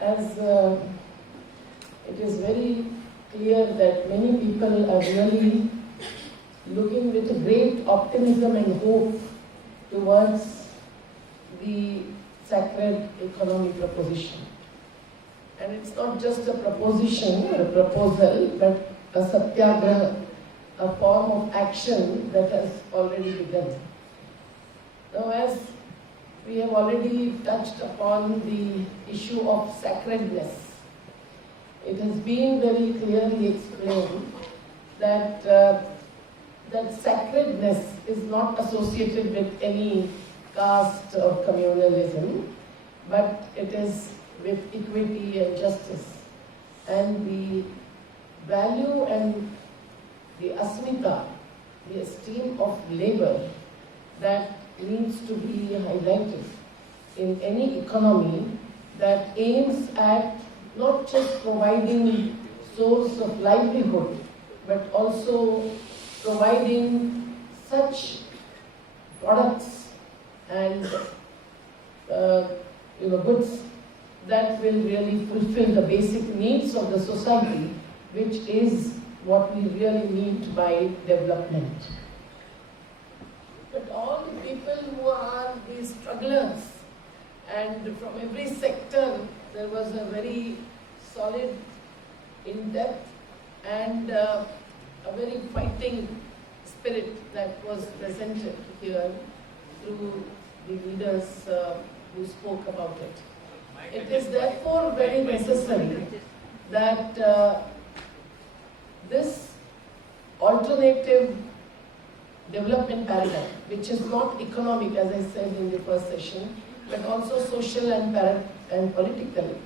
as it is very clear that many people are really looking with great optimism and hope towards the sacred economy proposition. And it's not just a proposition or a proposal, but a Satyagraha, a form of action that has already begun. Now, as we have already touched upon the issue of sacredness, it has been very clearly explained that that sacredness is not associated with any caste or communalism, but it is with equity and justice. And the value and the asmita, the esteem of labor, that needs to be highlighted in any economy that aims at not just providing source of livelihood, but also providing such products and goods that will really fulfill the basic needs of the society, which is what we really need by development. But all the people who are the strugglers, and from every sector there was a very solid, in-depth and a very fighting spirit that was presented here through the leaders who spoke about it. It is therefore very necessary that this alternative development paradigm, which is not economic, as I said in the first session, but also social and political,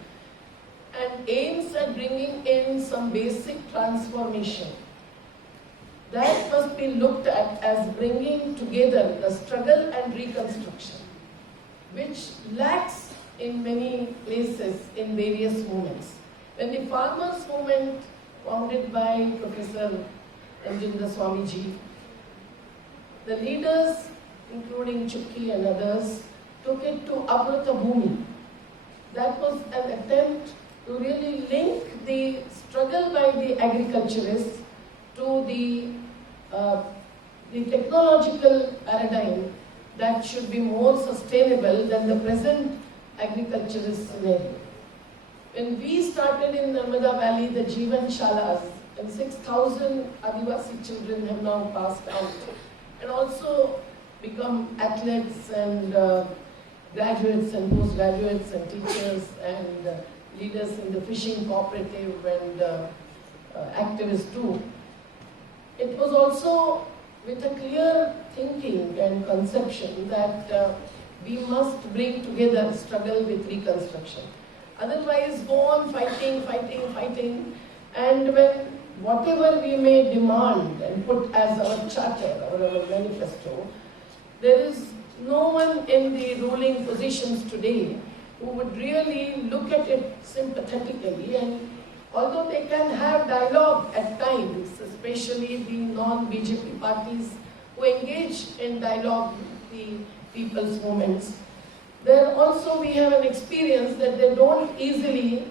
and aims at bringing in some basic transformation, that must be looked at as bringing together the struggle and reconstruction, which lacks in many places in various movements. When the farmers' movement, founded by Professor Ranjendra Swamiji, the leaders, including Chukki and others, took it to Amrita Bhumi. That was an attempt to really link the struggle by the agriculturists to the technological paradigm that should be more sustainable than the present agriculturist scenario. When we started in Narmada Valley, the Jeevan Shalas, and 6,000 Adivasi children have now passed out and also become athletes and graduates and postgraduates and teachers and leaders in the fishing cooperative and activists too. It was also with a clear thinking and conception that we must bring together struggle with reconstruction. Otherwise, go on fighting, and when whatever we may demand and put as our charter or our manifesto, there is no one in the ruling positions today who would really look at it sympathetically, and although they can have dialogue at times, especially the non-BJP parties who engage in dialogue with the people's movements, there also we have an experience that they don't easily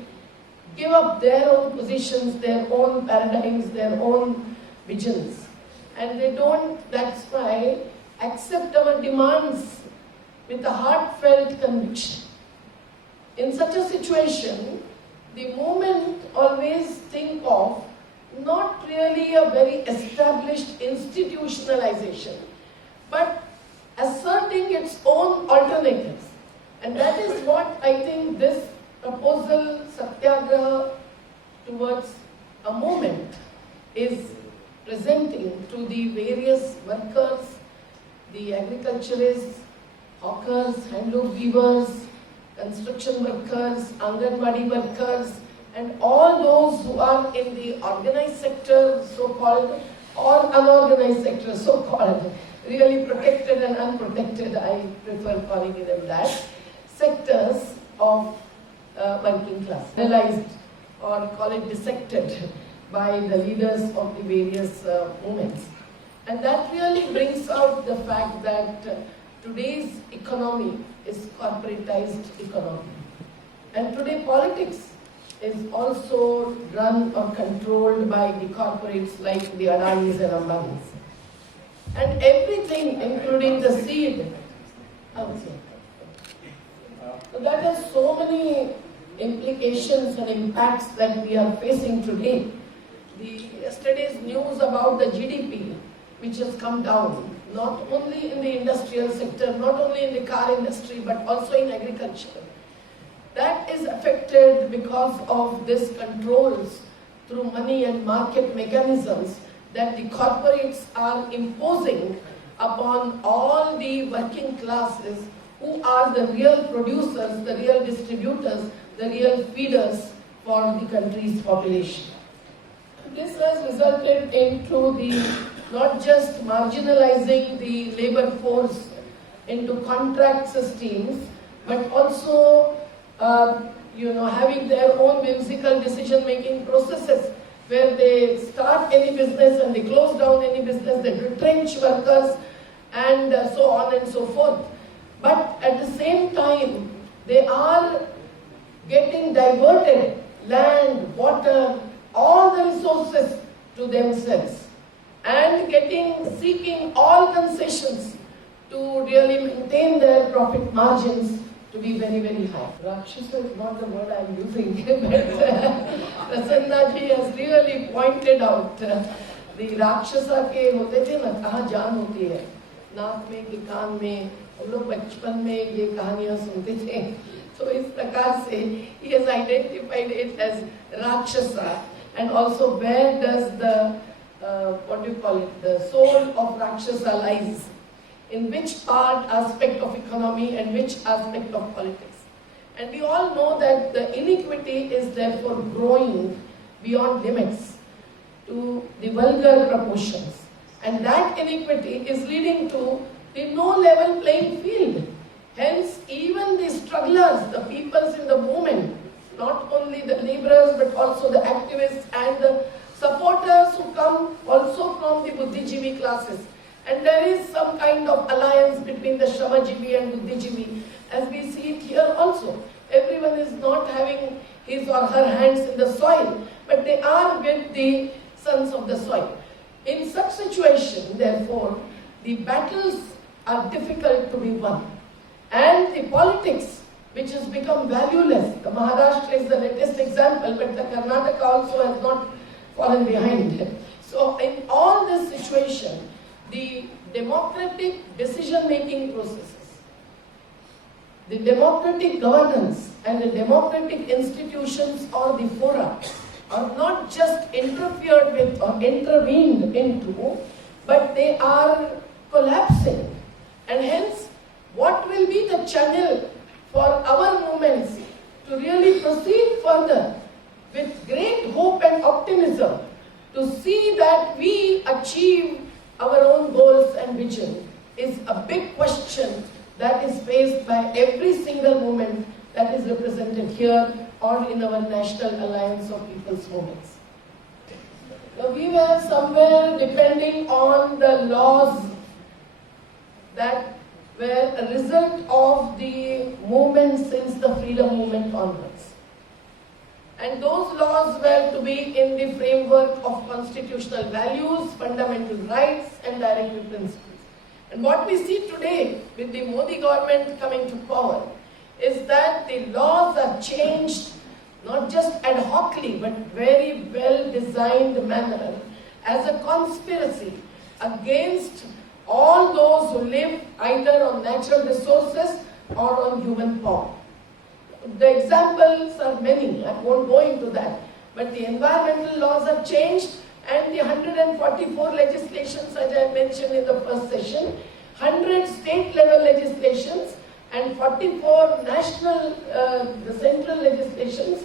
give up their own positions, their own paradigms, their own visions. And they don't, that's why, accept our demands with a heartfelt conviction. In such a situation, the movement always think of not really a very established institutionalization, but asserting its own alternatives. And that is what I think this proposal, Satyagraha, towards a movement is presenting to the various workers, the agriculturists, hawkers, handloom weavers, construction workers, Anganwadi workers, and all those who are in the organized sector, so-called, or unorganized sector, so-called, really protected and unprotected, I prefer calling them that, sectors of working class, analyzed or call it dissected by the leaders of the various movements. And that really brings out the fact that today's economy is corporatized economy. And today politics is also run or controlled by the corporates like the Adanis and Ambanis. And everything, including the seed. So that has so many implications and impacts that we are facing today. Yesterday's news about the GDP, which has come down, not only in the industrial sector, not only in the car industry, but also in agriculture. That is affected because of these controls through money and market mechanisms that the corporates are imposing upon all the working classes who are the real producers, the real distributors, the real feeders for the country's population. This has resulted into not just marginalizing the labor force into contract systems, but also having their own whimsical decision-making processes where they start any business and they close down any business, they retrench workers and so on and so forth. But at the same time, they are getting diverted land, water, all the resources to themselves and seeking all concessions to really maintain their profit margins to be very, very high. Rakshasa is not the word I am using, but Prasanna ji has really pointed out the Rakshasa ke hote the na kahan jaan hoti hai, naak mein ki kaan mein, hum log bachpan mein ye kahaniyan sunte the. So is prakar se he has identified it as Rakshasa, and also where does the the soul of Rakshasa lies, in which aspect of economy and which aspect of politics. And we all know that the iniquity is therefore growing beyond limits to the vulgar proportions. And that iniquity is leading to the no level playing field. Hence, even the strugglers, the peoples in the movement, not only the laborers but also the activists and the supporters who come also from the Buddhijeevi classes. And there is some kind of alliance between the Shamajivi and Buddhijeevi, as we see it here also. Everyone is not having his or her hands in the soil, but they are with the sons of the soil. In such situation, therefore, the battles are difficult to be won. And the politics, which has become valueless, the Maharashtra is the latest example, but the Karnataka also has not fallen behind. So in all this situation, the democratic decision-making processes, the democratic governance and the democratic institutions or the fora are not just interfered with or intervened into, but they are collapsing. And hence, what will be the channel for our movements to really proceed further with great hope and optimism to see that we achieve our own goals and vision is a big question that is faced by every single movement that is represented here or in our National Alliance of People's Movements. Now we were somewhere depending on the laws that were a result of the movement since the freedom movement onwards. And those laws were to be in the framework of constitutional values, fundamental rights and directive principles. And what we see today with the Modi government coming to power is that the laws are changed not just ad hocly but very well designed manner as a conspiracy against all those who live either on natural resources or on human power. The examples are many, I won't go into that, but the environmental laws have changed and the 144 legislations, as I mentioned in the first session, 100 state level legislations and 44 national, the central legislations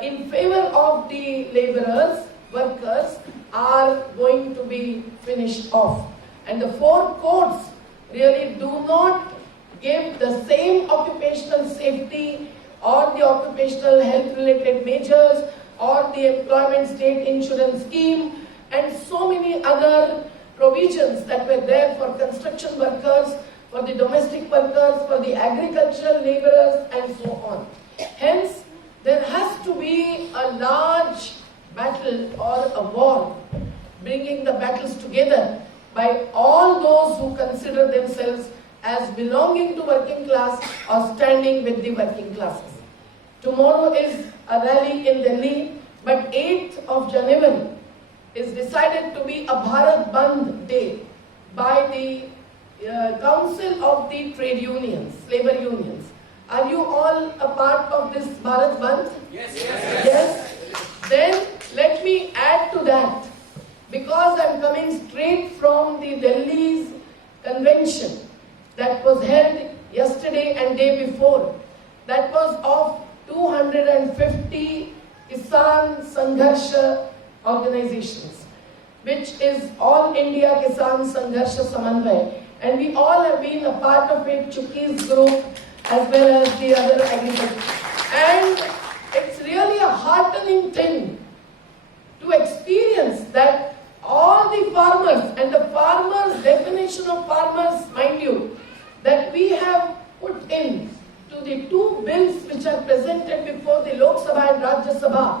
in favor of the laborers, workers are going to be finished off. And the 4 codes really do not give the same occupational safety or the occupational health related measures or the employment state insurance scheme and so many other provisions that were there for construction workers, for the domestic workers, for the agricultural laborers and so on. Hence, there has to be a large battle or a war, bringing the battles together by all those who consider themselves as belonging to working class or standing with the working classes. Tomorrow is a rally in Delhi, but 8th of January is decided to be a Bharat Bandh day by the Council of the Trade Unions, Labor Unions. Are you all a part of this Bharat Bandh? Yes. Yes? Then let me add to that, because I am coming straight from the Delhi's convention that was held yesterday and day before. That was of 250 Kisan Sangharsha organizations, which is All India Kisan Sangharsha Samanvay, and we all have been a part of it, Chuki's group as well as the other agriculture. And it's really a heartening thing to experience that all the farmers, and the farmers' definition of farmers, mind you, that we have put in to the two bills which are presented before the Lok Sabha and Rajya Sabha.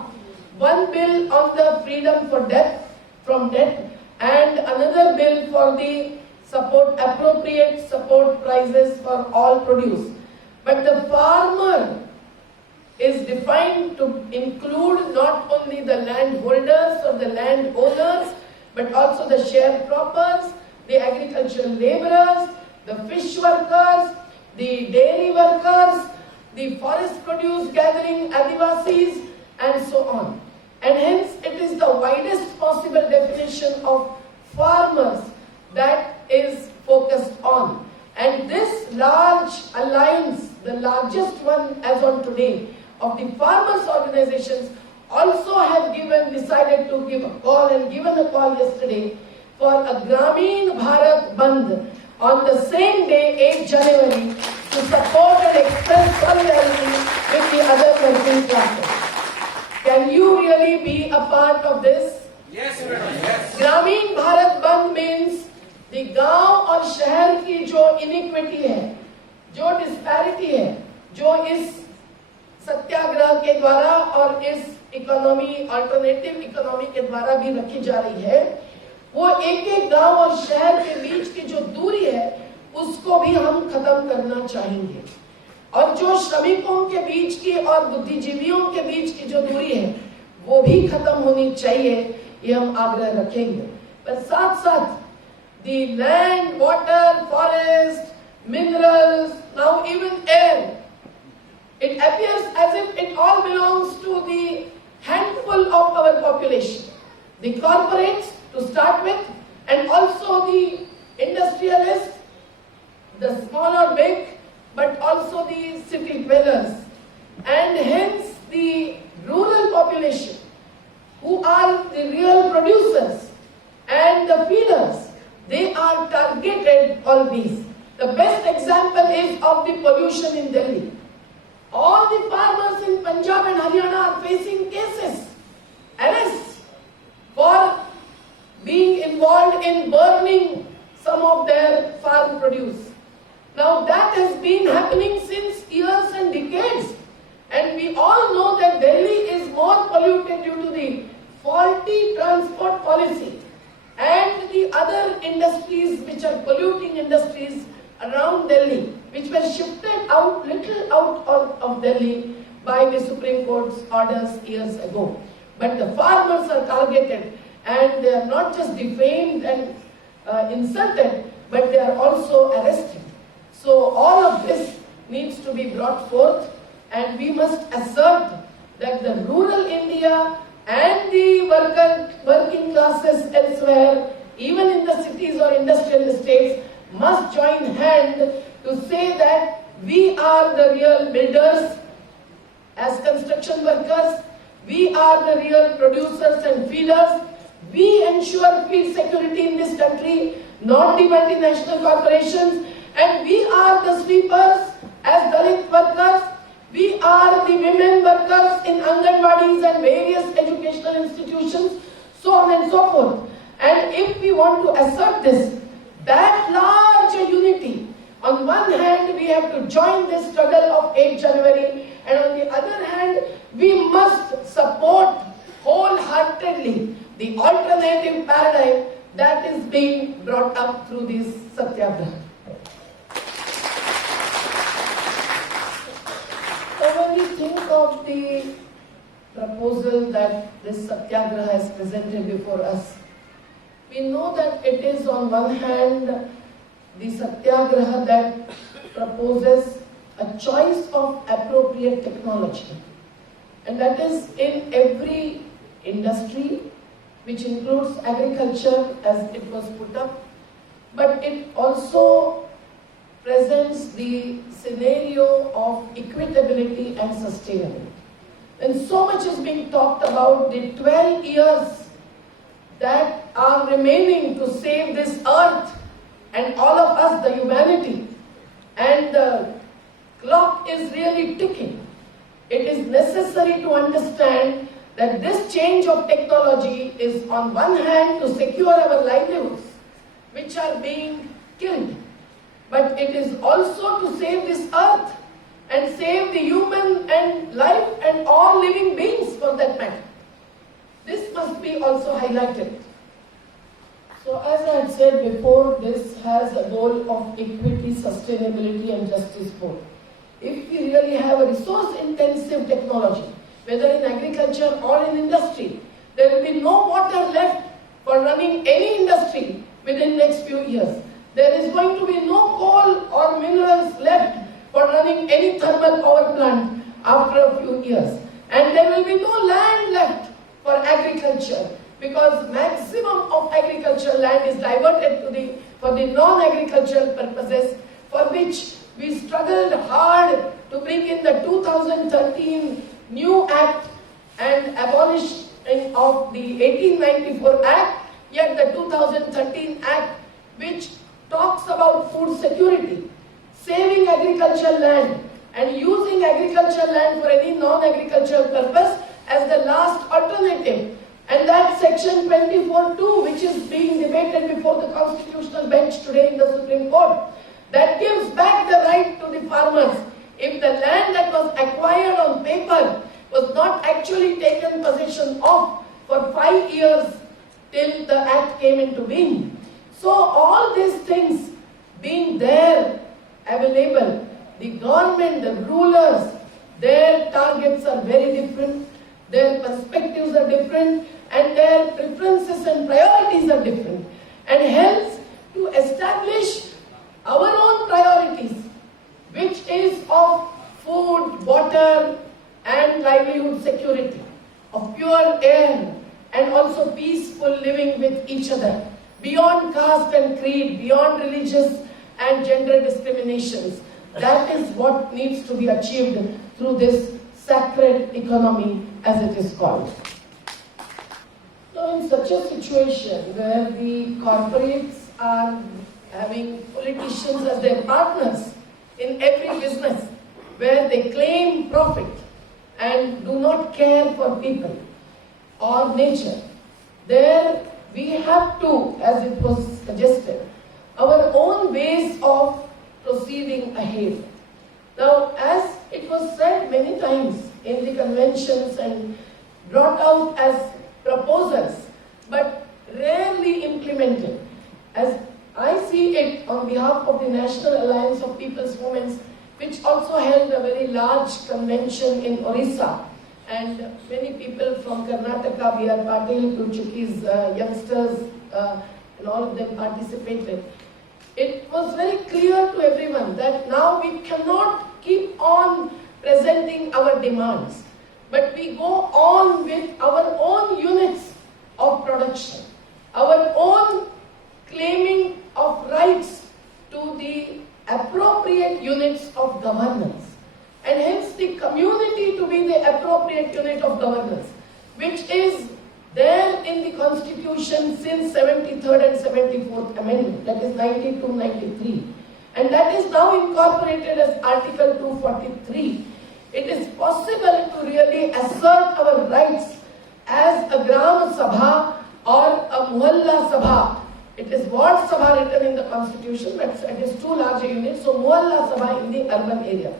One bill on the freedom from debt, and another bill for the appropriate support prices for all produce. But the farmer is defined to include not only the landholders or the landowners, but also the sharecroppers, the agricultural laborers, the fish workers, the dairy workers, the forest produce gathering Adivasis, and so on. And hence it is the widest possible definition of farmers that is focused on. And this large alliance, the largest one as on today, of the farmers' organizations also have decided to give a call, and given a call yesterday for a Gramin Bharat Bandh on the same day, 8 January, to support and express solidarity with the other working classes. Can you really be a part of this? Yes, madam. Yes. Gramin Bharat Bandh means the गांव और शहर की जो inequity है, जो disparity है, जो इस सत्याग्रह के द्वारा और इस इकोनॉमी, अल्टरनेटिव इकोनॉमी के द्वारा भी रखी जा रही है, वो एक एक गांव और शहर के बीच की जो दूरी है, उसको भी हम खत्म करना चाहेंगे। और जो श्रमिकों के बीच की और बुद्धिजीवियों के बीच की जो दूरी है, वो भी खत्म होनी चाहिए, ये हम आग्रह रखेंगे। पर साथ साथ the land, water, forest, minerals, now even air, it appears as if it all belongs to the handful of our population. The corporates to start with, and also the industrialists, the small or big, but also the city dwellers. And hence the rural population, who are the real producers and the feeders, they are targeted, all these. The best example is of the pollution in Delhi. All the farmers in Punjab and Haryana are facing cases, arrests, for being involved in burning some of their farm produce. Now that has been happening since years and decades. And we all know that Delhi is more polluted due to the faulty transport policy and the other industries which are polluting industries around Delhi, which were shifted out of Delhi by the Supreme Court's orders years ago. But the farmers are targeted, and they are not just defamed and insulted, but they are also arrested. So all of this needs to be brought forth, and we must assert that the rural India and the working classes elsewhere, even in the cities or industrial estates, must join hand to say that we are the real builders as construction workers, we are the real producers and feeders, we ensure food security in this country, not the multinational corporations, and we are the sweepers as Dalit workers, we are the women workers in Anganwadis and various educational institutions, so on and so forth. And if we want to assert this, that large unity On one hand, we have to join this struggle of 8th January, and on the other hand, we must support wholeheartedly the alternative paradigm that is being brought up through this Satyagraha. So when we think of the proposal that this Satyagraha has presented before us, we know that it is on one hand the Satyagraha that proposes a choice of appropriate technology, and that is in every industry, which includes agriculture as it was put up, but it also presents the scenario of equitability and sustainability. And so much is being talked about the 12 years that are remaining to save this earth and all of us, the humanity, and the clock is really ticking. It is necessary to understand that this change of technology is on one hand to secure our livelihoods, which are being killed, but it is also to save this earth and save the human and life and all living beings for that matter. This must be also highlighted. So as I had said before, this has a goal of equity, sustainability and justice both. If we really have a resource-intensive technology, whether in agriculture or in industry, there will be no water left for running any industry within next few years. There is going to be no coal or minerals left for running any thermal power plant after a few years. And there will be no land left for agriculture, because maximum of agricultural land is diverted for the non-agricultural purposes, for which we struggled hard to bring in the 2013 new Act and abolishing of the 1894 Act, yet the 2013 Act, which talks about food security, saving agricultural land and using agricultural land for any non-agricultural purpose as the last alternative. And that section 24(2), which is being debated before the constitutional bench today in the Supreme Court, that gives back the right to the farmers if the land that was acquired on paper was not actually taken possession of for 5 years till the Act came into being. So all these things being there available, the government, the rulers, their targets are very different, their perspectives are different, and their preferences and priorities are different. And hence, to establish our own priorities, which is of food, water, and livelihood security, of pure air, and also peaceful living with each other, beyond caste and creed, beyond religious and gender discriminations. That is what needs to be achieved through this sacred economy, as it is called. So in such a situation where the corporates are having politicians as their partners in every business, where they claim profit and do not care for people or nature, there we have to, as it was suggested, our own ways of proceeding ahead. Now, as it was said many times in the conventions and brought out as proposals, but rarely implemented, as I see it on behalf of the National Alliance of People's Movements, which also held a very large convention in Orissa, and many people from Karnataka, B.R. Patil, Kuchuki's youngsters, and all of them participated. It was very clear to everyone that now we cannot keep on presenting our demands, but we go on with our own units of production, our own claiming of rights to the appropriate units of governance, and hence the community to be the appropriate unit of governance, which is there in the Constitution since 73rd and 74th Amendment, that is 92-93, and that is now incorporated as Article 243. It is possible to really assert our rights as a Gram Sabha or a Muhalla Sabha. It is ward sabha written in the constitution, but it is too large a unit, so mohalla sabha in the urban area.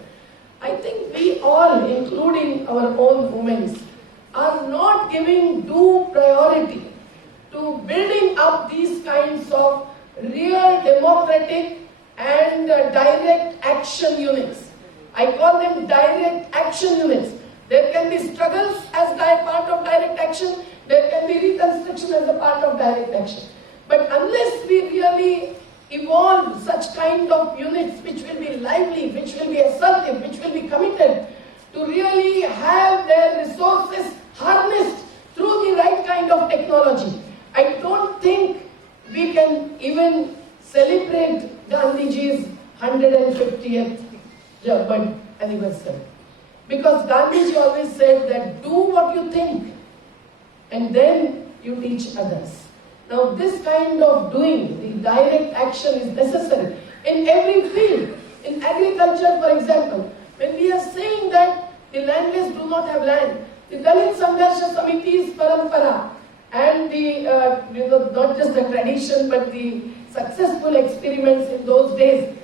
I think we all, including our own women, are not giving due priority to building up these kinds of real democratic and direct action units. I call them direct action units. There can be struggles as part of direct action, there can be reconstruction as a part of direct action. But unless we really evolve such kind of units which will be lively, which will be assertive, which will be committed to really have their resources harnessed through the right kind of technology, I don't think we can even celebrate Gandhiji's 150th birth anniversary. Because Gandhiji always said that do what you think and then you teach others. Now this kind of doing, the direct action is necessary in every field. In agriculture, for example, when we are saying that the landless do not have land, the Dalit Sangharsha Samiti's parampara and the, not just the tradition but the successful experiments in those days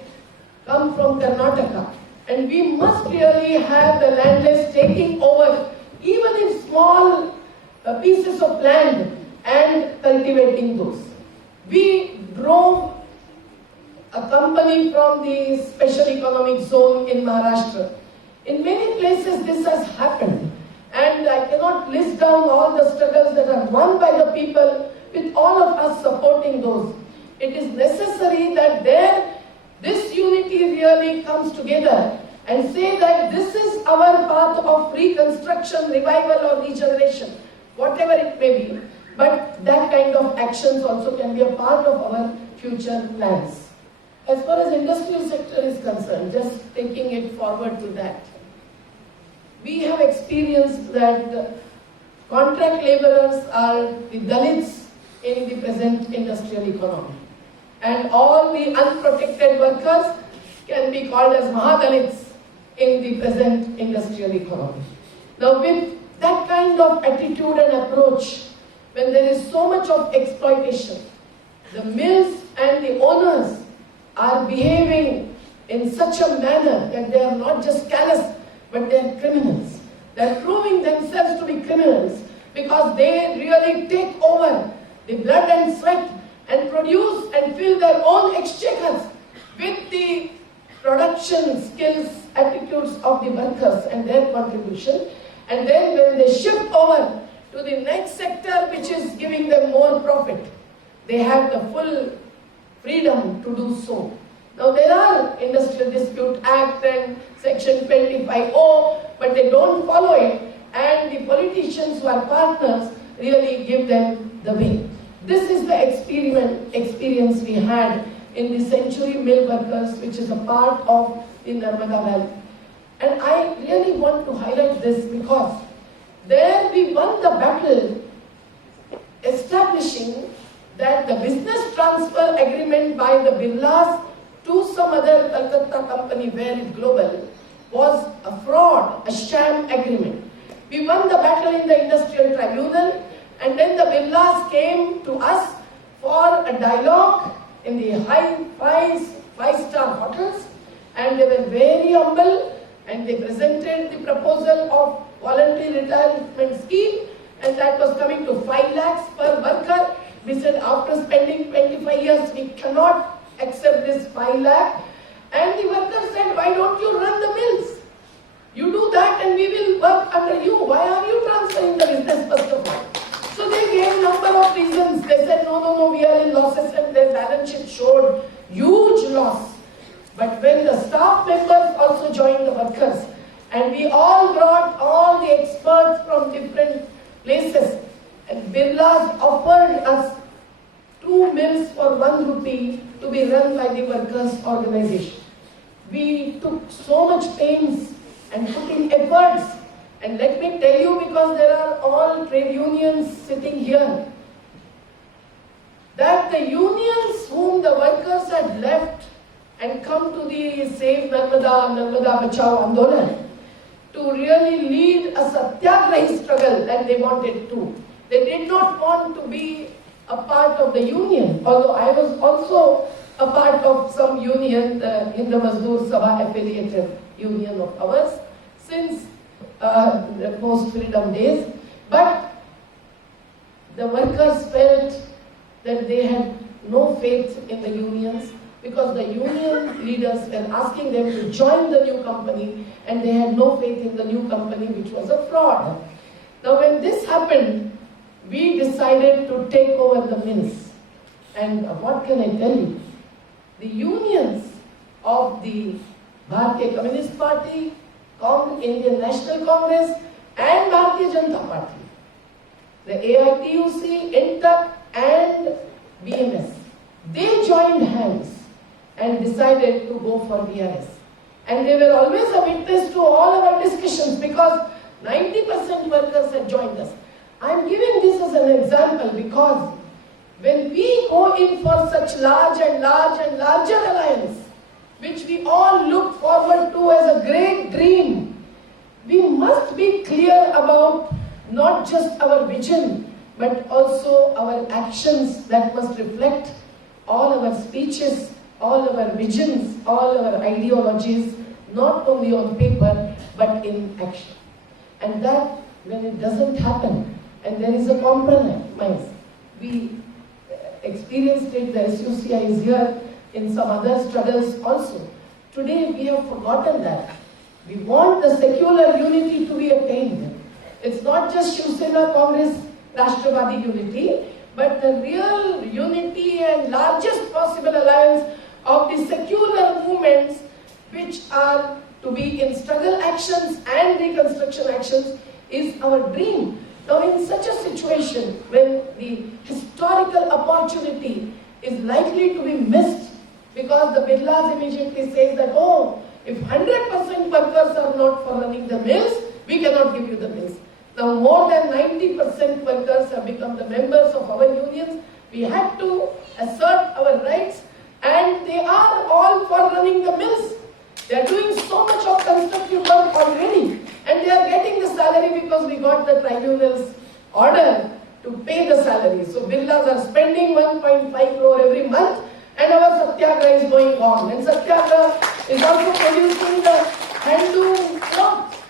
come from Karnataka. And we must really have the landless taking over, even in small pieces of land, and cultivating those. We drove a company from the special economic zone in Maharashtra. In many places this has happened, and I cannot list down all the struggles that are won by the people with all of us supporting those. It is necessary that this unity really comes together and say that this is our path of reconstruction, revival or regeneration, whatever it may be. But that kind of actions also can be a part of our future plans. As far as industrial sector is concerned, just taking it forward to that, we have experienced that contract laborers are the Dalits in the present industrial economy. And all the unprotected workers can be called as Mahadalits in the present industrial economy. Now with that kind of attitude and approach, when there is so much of exploitation, the mills and the owners are behaving in such a manner that they are not just callous, but they are criminals. They are proving themselves to be criminals because they really take over the blood and sweat and produce and fill their own exchequers with the production skills, attitudes of the workers and their contribution. And then when they shift over to the next sector which is giving them more profit, they have the full freedom to do so. Now there are Industrial Dispute Act and Section 25O, but they don't follow it, and the politicians who are partners really give them the way. This is the experience we had in the Century Mill Workers, which is a part of the Narmada Valley. And I really want to highlight this because there we won the battle establishing that the business transfer agreement by the Birlas to some other Calcutta company, Ware Global, was a fraud, a sham agreement. We won the battle in the Industrial Tribunal, and then the Birlas came to us for a dialogue in the high five-star hotels, and they were very humble, and they presented the proposal of voluntary retirement scheme, and that was coming to 5 lakhs per worker. We said after spending 25 years, we cannot accept this 5 lakh. And the workers said, why don't you run the mills? You do that and we will work under you. Why are you transferring the business first of all? So they gave a number of reasons. They said, no, we are in losses, and their balance sheet showed huge loss. But when the staff members also joined the workers, and we all brought all the experts from different places, and Birlas offered us 2 mills for 1 rupee to be run by the workers' organization. We took so much pains and put in efforts. And let me tell you, because there are all trade unions sitting here, that the unions whom the workers had left and come to the Save Narmada Bachao Andolan to really lead a Satyagraha struggle that they wanted to. They did not want to be a part of the union, although I was also a part of some union, the Hind Mazdoor Sabha affiliated union of ours, since the post-freedom days. But the workers felt that they had no faith in the unions because the union leaders were asking them to join the new company and they had no faith in the new company, which was a fraud. Now when this happened, we decided to take over the mills. And what can I tell you? The unions of the Bharatiya Communist Party, Indian National Congress and Bharatiya Janata Party, the AITUC, INTAC and BMS, they joined hands and decided to go for BRS. And they were always a witness to all our discussions because 90% workers had joined us. I am giving this as an example because when we go in for such large and larger alliance, which we all look forward to as a great dream, we must be clear about not just our vision, but also our actions that must reflect all our speeches, all our visions, all our ideologies, not only on paper, but in action. And that, when it doesn't happen, and there is a compromise, we experienced it, the SUCI is here, in some other struggles also. Today we have forgotten that. We want the secular unity to be attained. It's not just Shiv Sena, Congress, Rashtrabadi unity, but the real unity and largest possible alliance of the secular movements which are to be in struggle actions and reconstruction actions is our dream. Now in such a situation, when the historical opportunity is likely to be missed, because the Birlas immediately says that, oh, if 100% workers are not for running the mills, we cannot give you the mills. Now more than 90% workers have become the members of our unions. We had to assert our rights and they are all for running the mills. They are doing so much of constructive work already and they are getting the salary because we got the tribunal's order to pay the salary. So Birlas are spending 1.5 crore every month and our Satyagraha is going on. And Satyagraha is also producing the handloom cloth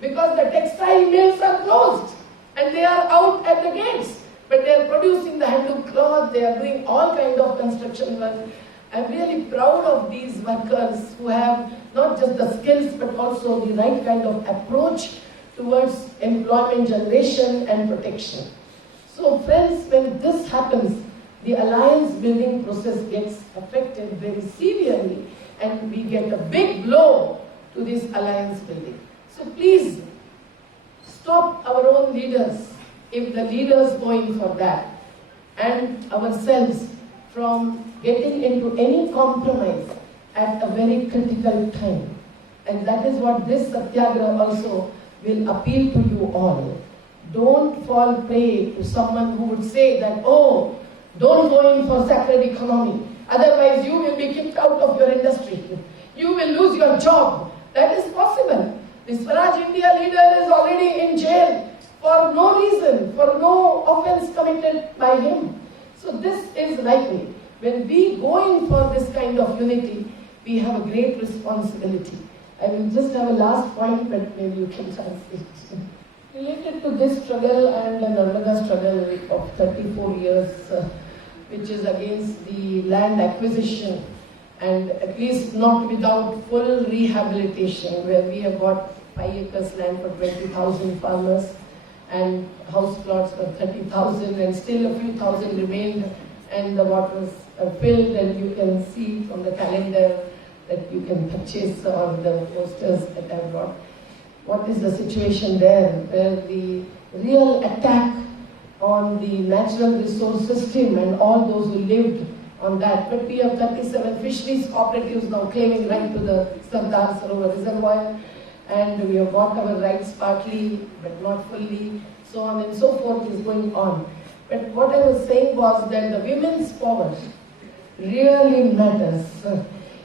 because the textile mills are closed and they are out at the gates. But they are producing the handloom cloth, they are doing all kinds of construction work. I am really proud of these workers who have not just the skills but also the right kind of approach towards employment generation and protection. So friends, when this happens, the alliance building process gets affected very severely and we get a big blow to this alliance building. So please stop our own leaders if the leaders go in for that and ourselves from getting into any compromise at a very critical time. And that is what this Satyagraha also will appeal to you all. Don't fall prey to someone who would say that, oh, don't go in for sacred economy, otherwise you will be kicked out of your industry. You will lose your job. That is possible. The Swaraj India leader is already in jail for no reason, for no offense committed by him. So this is likely. When we go in for this kind of unity, we have a great responsibility. I will just have a last point, but maybe you can translate. Related to this struggle and the Narmada struggle of 34 years, which is against the land acquisition, and at least not without full rehabilitation, where we have got 5 acres land for 20,000 farmers and house plots for 30,000 and still a few thousand remained and the waters are filled and you can see from the calendar that you can purchase or the posters that I have brought. What is the situation there where the real attack on the natural resource system and all those who lived on that. But we have 37 fisheries cooperatives now claiming right to the Sardar Sarovar Reservoir and we have got our rights partly but not fully, so on and so forth is going on. But what I was saying was that the women's power really matters.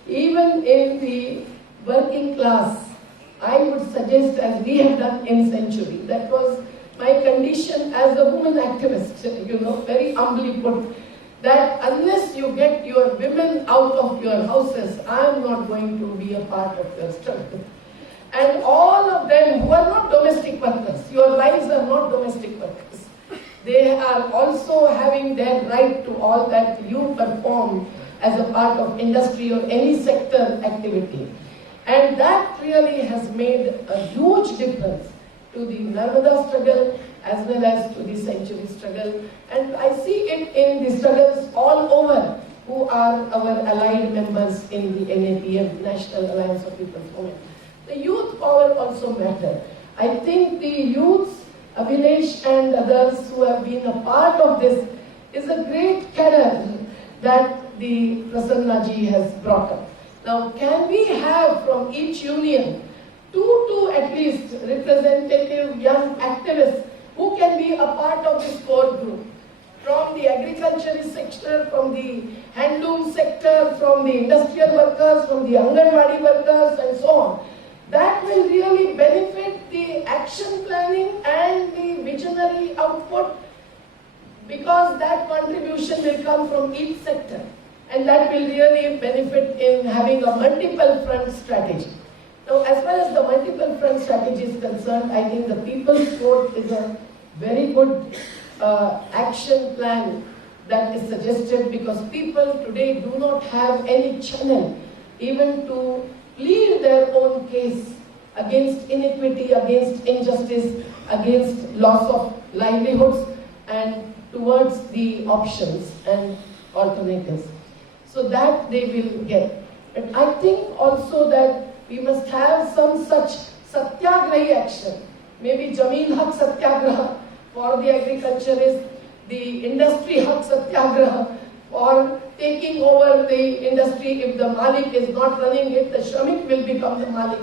Even in the working class, I would suggest, as we have done in Century, that was my condition as a woman activist, very humbly put, that unless you get your women out of your houses, I am not going to be a part of your struggle. And all of them who are not domestic workers, your wives are not domestic workers. They are also having their right to all that you perform as a part of industry or any sector activity. And that really has made a huge difference to the Narmada struggle as well as to the century struggle. And I see it in the struggles all over who are our allied members in the NAPM, National Alliance of People's Movement. The youth power also matter. I think the youths, Abhilesh and others who have been a part of this, is a great cadre that the Prasannaji has brought up. Now, can we have from each union two at least representative young activists who can be a part of this core group? From the agricultural sector, from the handloom sector, from the industrial workers, from the Anganwadi workers and so on. That will really benefit the action planning and the visionary output, because that contribution will come from each sector, and that will really benefit in having a multiple front strategy. Now, as far as the multiple front strategy is concerned, I think the People's Court is a very good action plan that is suggested, because people today do not have any channel even to plead their own case against inequity, against injustice, against loss of livelihoods, and towards the options and alternatives. So that they will get. But I think also that we must have some such Satyagrahi action. Maybe Jameen Haq Satyagraha for the agriculturists, the industry Haq Satyagraha for taking over the industry. If the Malik is not running it, the Shramik will become the Malik,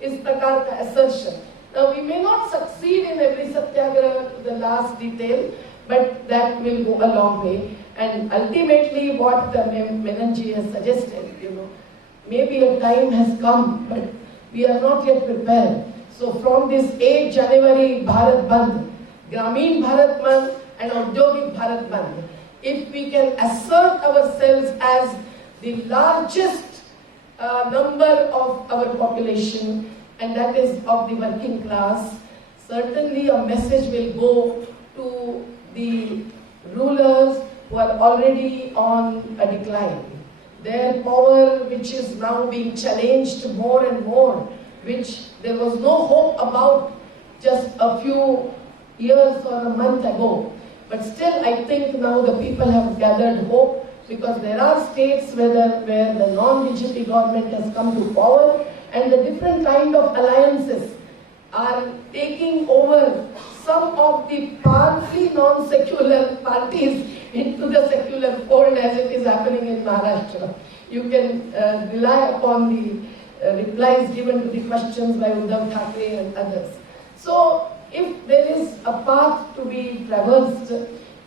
is prakar ka assertion. Now, we may not succeed in every Satyagraha to the last detail, but that will go a long way. And ultimately, what Menanji has suggested, maybe a time has come, but we are not yet prepared. So from this 8 January Bharat Bandh, Grameen Bharat Bandh and Audyogik Bharat Bandh, if we can assert ourselves as the largest number of our population, and that is of the working class, certainly a message will go to the rulers who are already on a decline. Their power, which is now being challenged more and more, which there was no hope about just a few years or a month ago. But still, I think now the people have gathered hope, because there are states where the non-BJP government has come to power, and the different kind of alliances are taking over some of the partly non-secular parties into the secular fold, as it is happening in Maharashtra. You can rely upon the replies given to the questions by Uddhav Thackeray and others. So, if there is a path to be traversed,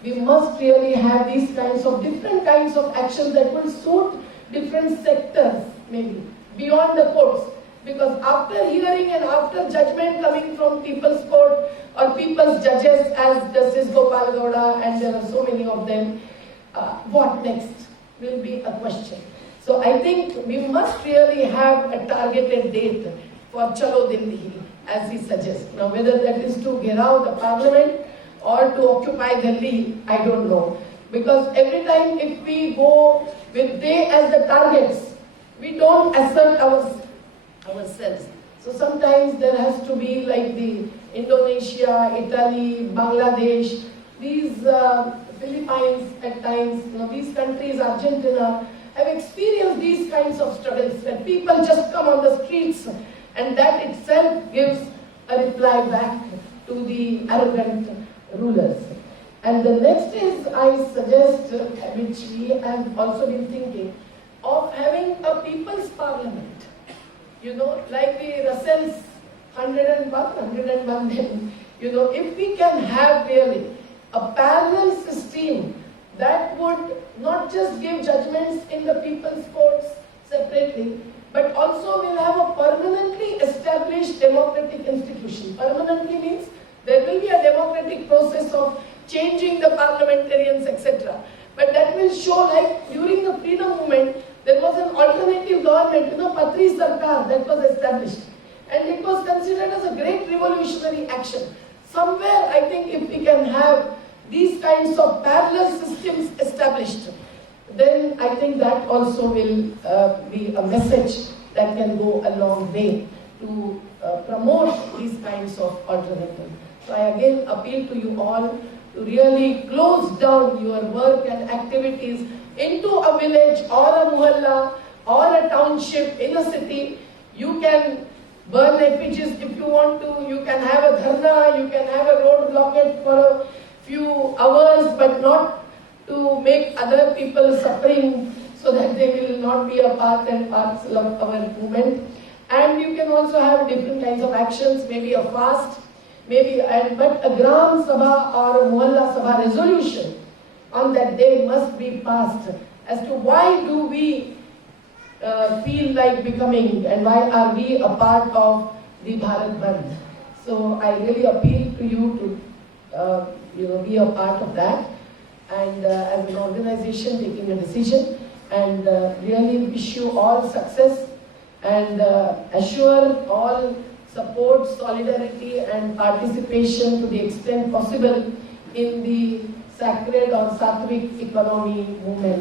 we must really have these different kinds of actions that will suit different sectors, maybe, beyond the courts. Because after hearing and after judgment coming from People's Court or People's Judges, as Justice Gopal Gowda, and there are so many of them, what next will be a question. So I think we must really have a targeted date for Chalo Delhi, as he suggests. Now, whether that is to gheraw the parliament or to occupy Delhi, I don't know. Because every time if we go with they as the targets, we don't assert ourselves. So sometimes there has to be like the Indonesia, Italy, Bangladesh, these Philippines at times, these countries, Argentina, have experienced these kinds of struggles where people just come on the streets, and that itself gives a reply back to the arrogant rulers. And the next is, I suggest, which we have also been thinking, of having a people's parliament. Like the Russell's 101 then, if we can have really a parallel system that would not just give judgments in the people's courts separately, but also will have a permanently established democratic institution. Permanently means There will be a democratic process of changing the parliamentarians, etc. But that will show, like during the freedom movement, there was an alternative government, Patri Sarkar, that was established. And it was considered as a great revolutionary action. Somewhere, I think if we can have these kinds of parallel systems established, then I think that also will be a message that can go a long way to promote these kinds of alternatives. So I again appeal to you all to really close down your work and activities into a village or a muhalla or a township in a city. You can burn effigies if you want to, you can have a dharna, you can have a road blockade for a few hours, but not to make other people suffering so that they will not be a part and parcel of our movement. And you can also have different kinds of actions, maybe a fast, but a Gram Sabha or a Muhalla Sabha resolution on that day must be passed as to why do we feel like becoming and why are we a part of the Bharat Bandh. So I really appeal to you to be a part of that, and as an organization taking a decision, and really wish you all success and assure all support, solidarity and participation to the extent possible in the sacred or Sattvic economy movement.